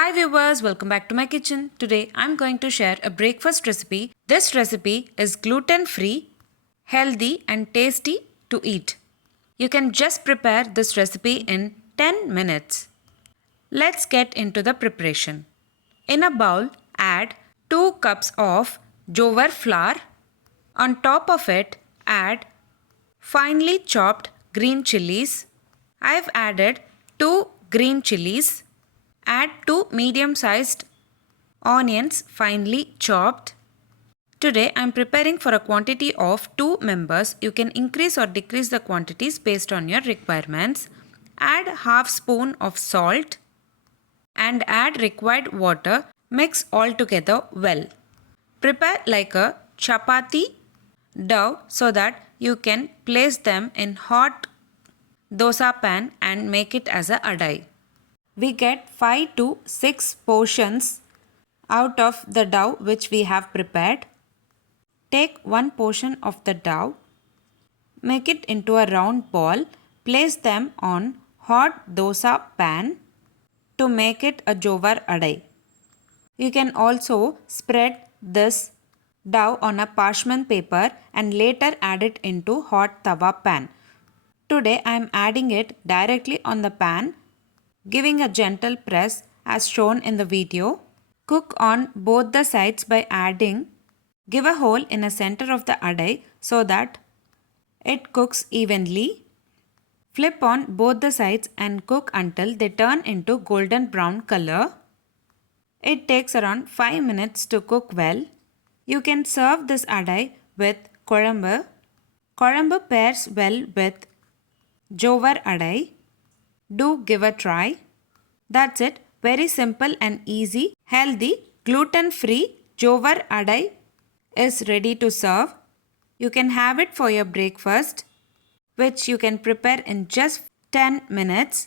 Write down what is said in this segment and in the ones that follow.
Hi viewers, welcome back to my kitchen. Today I'm going to share a breakfast recipe. This recipe is gluten free, healthy and tasty to eat. You can just prepare this recipe in 10 minutes. Let's get into the preparation. In a bowl, add 2 cups of jowar flour. On top of it, add finely chopped green chilies. I've added 2 green chilies. Add 2 medium-sized onions finely chopped. Today I am preparing for a quantity of 2 members. You can increase or decrease the quantities based on your requirements. Add half spoon of salt and add required water. Mix all together well. Prepare like a chapathi dough so that you can place them in hot dosa pan and make it as a adai. We get 5 to 6 portions out of the dough which we have prepared. Take one portion of the dough, make it into a round ball, place them on hot dosa pan to make it a jowar adai. You can also spread this dough on a parchment paper and later add it into hot tawa pan. Today I am adding it directly on the pan, giving a gentle press as shown in the video. Cook on both the sides by adding. Give a hole in the center of the adai so that it cooks evenly. Flip on both the sides and cook until they turn into golden brown color. It takes around 5 minutes to cook well. You can serve this adai with kuzhambu. Kuzhambu pairs well with jowar adai. Do give a try. That's it. Very simple and easy, healthy, gluten-free jowar adai is ready to serve. You can have it for your breakfast, which you can prepare in just 10 minutes.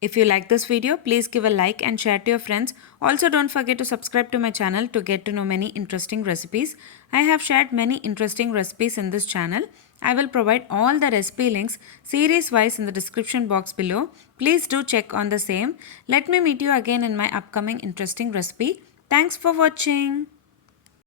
If you like this video, please give a like and share to your friends. Also, don't forget to subscribe to my channel to get to know many interesting recipes. I have shared many interesting recipes in this channel. I will provide all the recipe links series wise in the description box below. Please do check on the same. Let me meet you again in my upcoming interesting recipe. Thanks for watching.